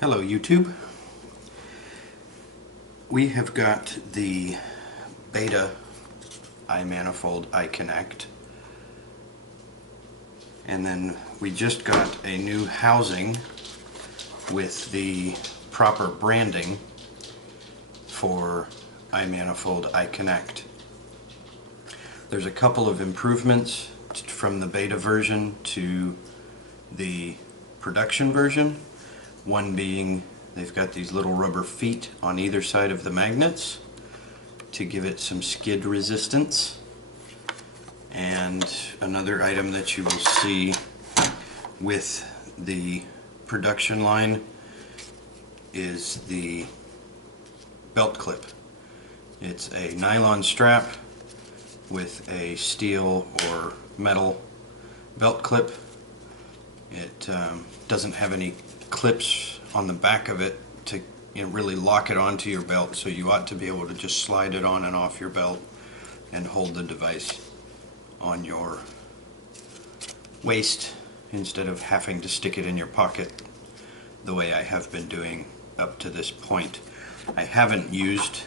Hello YouTube. We have got the beta iManifold iConnect, and then we just got a new housing with the proper branding for iManifold iConnect. There's a couple of improvements from the beta version to the production version. One being they've got these little rubber feet on either side of the magnets to give it some skid resistance. And another item that you will see with the production line is the belt clip. It's a nylon strap with a steel or metal belt clip. It doesn't have any clips on the back of it to really lock it onto your belt, so you ought to be able to just slide it on and off your belt and hold the device on your waist instead of having to stick it in your pocket the way I have been doing up to this point. I haven't used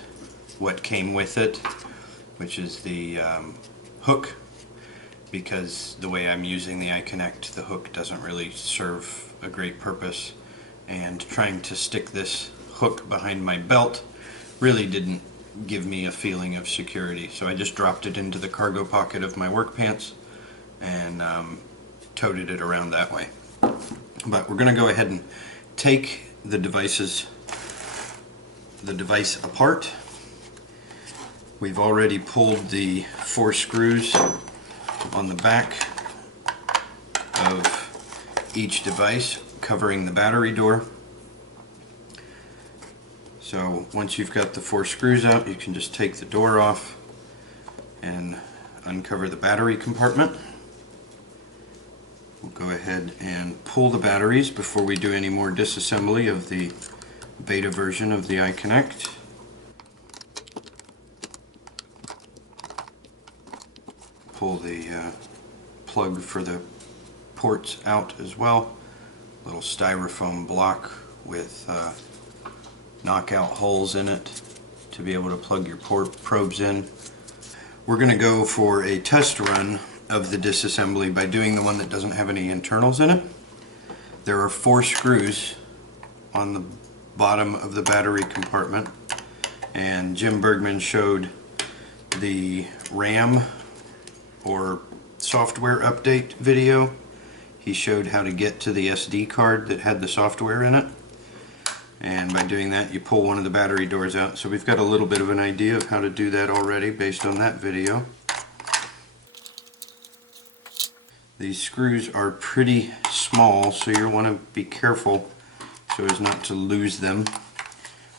what came with it, which is the hook, because the way I'm using the iConnect, the hook doesn't really serve a great purpose, and trying to stick this hook behind my belt really didn't give me a feeling of security, so I just dropped it into the cargo pocket of my work pants and toted it around that way. But we're going to go ahead and take the device apart. We've already pulled the 4 screws on the back of each device, covering the battery door. So once you've got the 4 screws out, you can just take the door off and uncover the battery compartment. We'll go ahead and pull the batteries before we do any more disassembly of the beta version of the iConnect. Pull the plug for the ports out as well. Little styrofoam block with knockout holes in it to be able to plug your probes in. We're going to go for a test run of the disassembly by doing the one that doesn't have any internals in it. There are 4 screws on the bottom of the battery compartment, and Jim Bergman showed the RAM or software update video. He showed how to get to the SD card that had the software in it, and by doing that you pull one of the battery doors out. So we've got a little bit of an idea of how to do that already based on that video. These screws are pretty small, so you'll want to be careful so as not to lose them.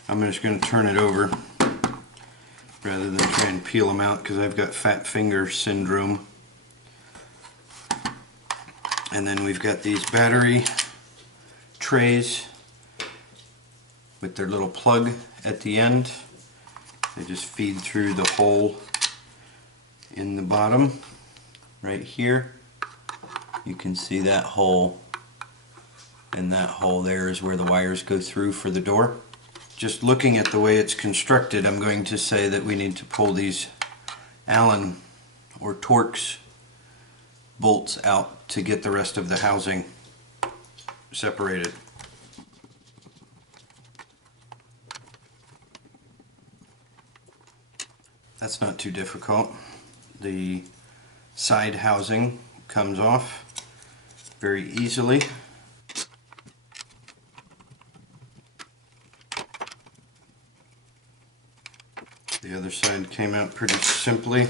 I'm just going to turn it over rather than try and peel them out, because I've got fat finger syndrome. And then we've got these battery trays with their little plug at the end. They just feed through the hole in the bottom right here. You can see that hole, and that hole there is where the wires go through for the door. Just looking at the way it's constructed, I'm going to say that we need to pull these Allen or Torx bolts out to get the rest of the housing separated. That's not too difficult. The side housing comes off very easily. The other side came out pretty simply,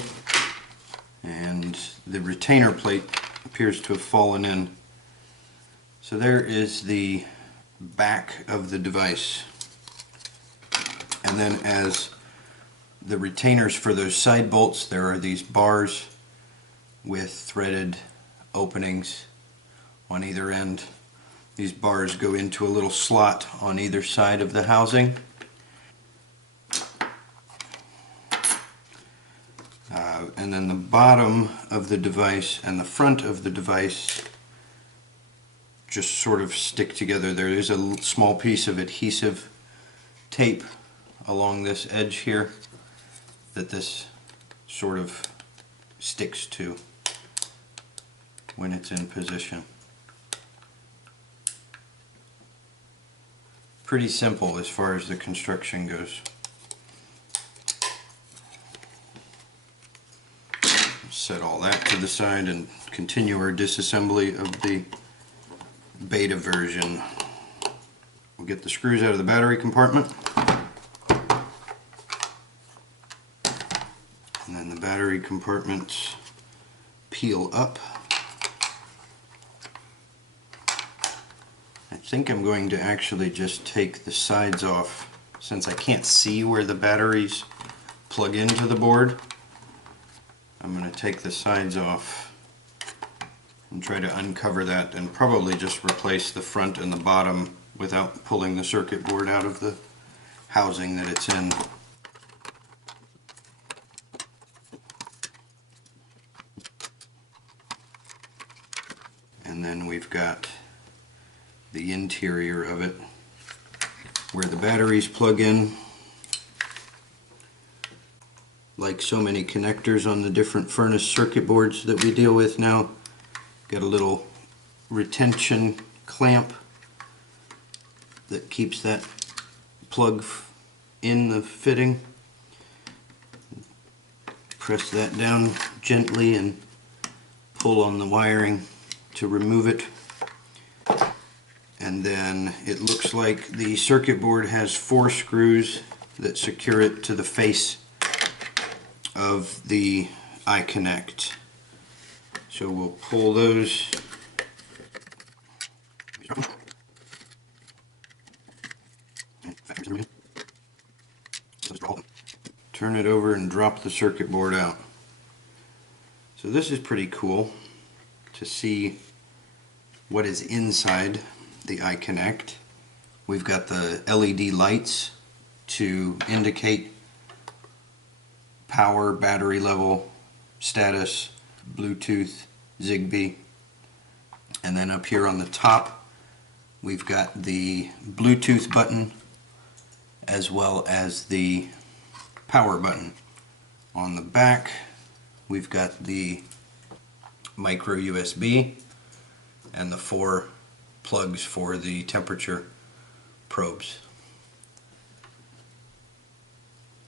and the retainer plate appears to have fallen in. So there is the back of the device, and then as the retainers for those side bolts, there are these bars with threaded openings on either end. These bars go into a little slot on either side of the housing. And then the bottom of the device and the front of the device just sort of stick together. There is a small piece of adhesive tape along this edge here that this sort of sticks to when it's in position. Pretty simple as far as the construction goes. Set all that to the side and continue our disassembly of the beta version. We'll get the screws out of the battery compartment, and then the battery compartments peel up. I think I'm going to actually just take the sides off, since I can't see where the batteries plug into the board. I'm going to take the sides off and try to uncover that, and probably just replace the front and the bottom without pulling the circuit board out of the housing that it's in. And then we've got the interior of it where the batteries plug in. Like so many connectors on the different furnace circuit boards that we deal with now, got a little retention clamp that keeps that plug in the fitting. Press that down gently and pull on the wiring to remove it. And then it looks like the circuit board has 4 screws that secure it to the face of the iConnect. So we'll pull those. Turn it over and drop the circuit board out. So this is pretty cool to see what is inside the iConnect. We've got the LED lights to indicate power, battery level, status, Bluetooth, Zigbee. And then up here on the top we've got the Bluetooth button as well as the power button. On the back we've got the micro USB and the 4 plugs for the temperature probes.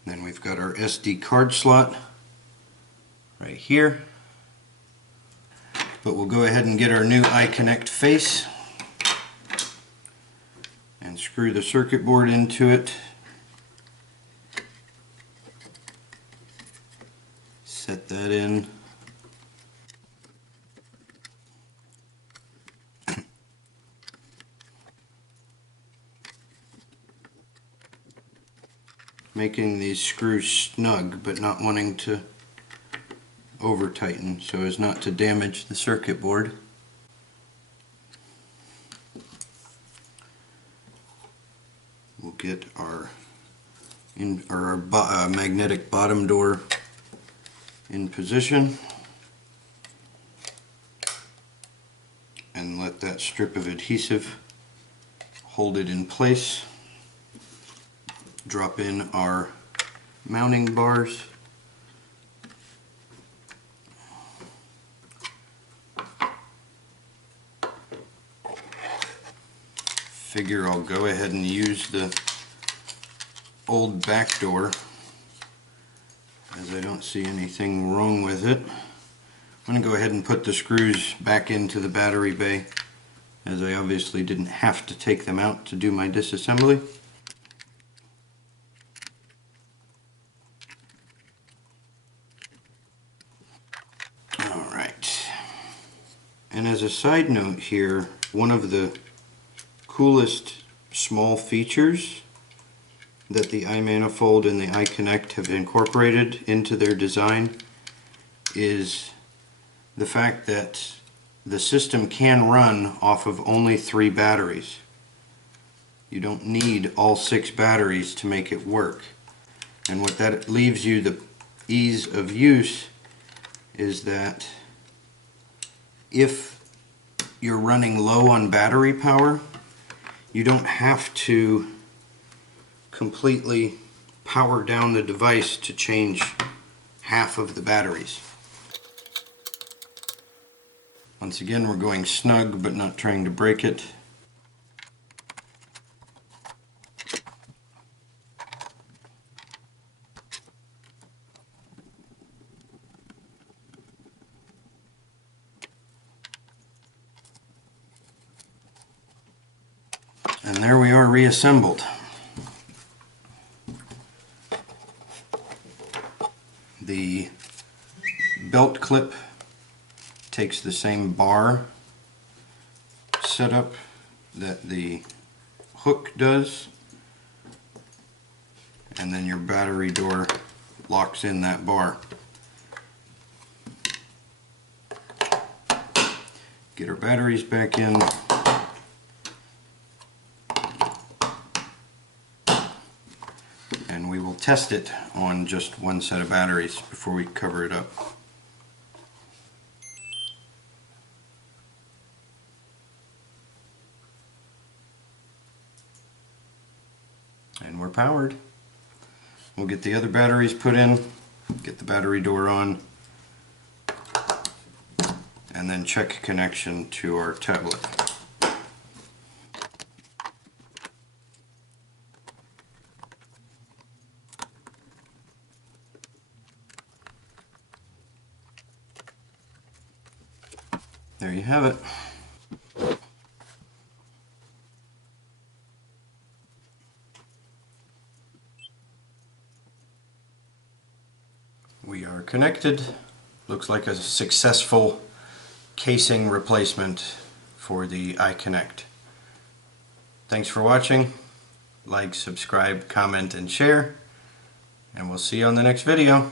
Then we've got our SD card slot right here. But we'll go ahead and get our new iConnect face and screw the circuit board into it. Set that in. Making these screws snug but not wanting to over tighten so as not to damage the circuit board. We'll get our magnetic bottom door in position and let that strip of adhesive hold it in place. Drop in our mounting bars. Figure I'll go ahead and use the old back door as I don't see anything wrong with it. I'm going to go ahead and put the screws back into the battery bay, as I obviously didn't have to take them out to do my disassembly. And as a side note here, one of the coolest small features that the iManifold and the iConnect have incorporated into their design is the fact that the system can run off of only 3 batteries. You don't need all 6 batteries to make it work. And what that leaves you the ease of use is that if you're running low on battery power, you don't have to completely power down the device to change half of the batteries. Once again, we're going snug but not trying to break it. And there we are, reassembled. The belt clip takes the same bar setup that the hook does, and then your battery door locks in that bar. Get our batteries back in. And we will test it on just one set of batteries before we cover it up. And we're powered. We'll get the other batteries put in, get the battery door on, and then check connection to our tablet. There you have it. We are connected. Looks like a successful casing replacement for the iConnect. Thanks for watching. Like, subscribe, comment, and share. And we'll see you on the next video.